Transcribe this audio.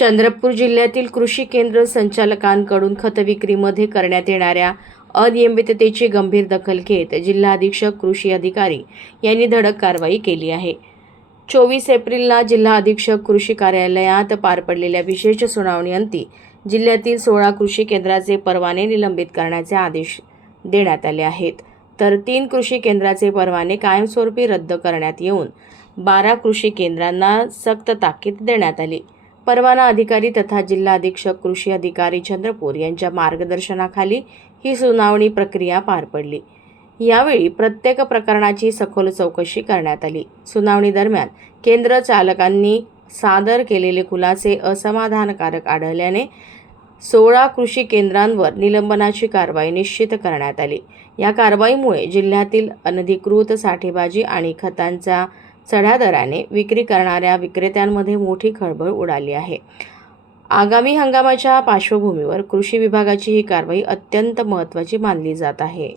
चंद्रपूर जिल्ह्यातील कृषी केंद्र संचालकांकडून खत विक्रीमध्ये करण्यात येणाऱ्या अनियमिततेची गंभीर दखल घेत जिल्हा अधीक्षक कृषी अधिकारी यांनी धडक कारवाई केली आहे। 24 एप्रिलला जिल्हा अधीक्षक कृषी कार्यालयात पार पडलेल्या विशेष सुनावणीअंती जिल्ह्यातील 16 कृषी केंद्राचे परवाने निलंबित करण्याचे आदेश देण्यात आले आहेत, तर 3 कृषी केंद्राचे परवाने कायमस्वरूपी रद्द करण्यात येऊन 12 कृषी केंद्रांना सक्त ताकीद देण्यात आली। परवाना अधिकारी तथा जिल्हा अधीक्षक कृषी अधिकारी चंद्रपूर यांच्या मार्गदर्शनाखाली ही सुनावणी प्रक्रिया पार पडली। यावेळी प्रत्येक प्रकरणाची सखोल चौकशी करण्यात आली। सुनावणी दरम्यान केंद्र चालकांनी सादर केलेले खुलासे असमाधानकारक आढळल्याने 16 कृषी केंद्रांवर निलंबनाची कारवाई निश्चित करण्यात आली। या कारवाईमुळे जिल्ह्यातील अनधिकृत साठेबाजी आणि खतांचा चढ्या दराने विक्री करणाऱ्या विक्रेत्यांमध्ये मोठी खळबळ उडाली आहे। आगामी हंगामाच्या पार्श्वभूमीवर कृषी विभागाची ही कारवाई अत्यंत महत्त्वाची मानली जात आहे।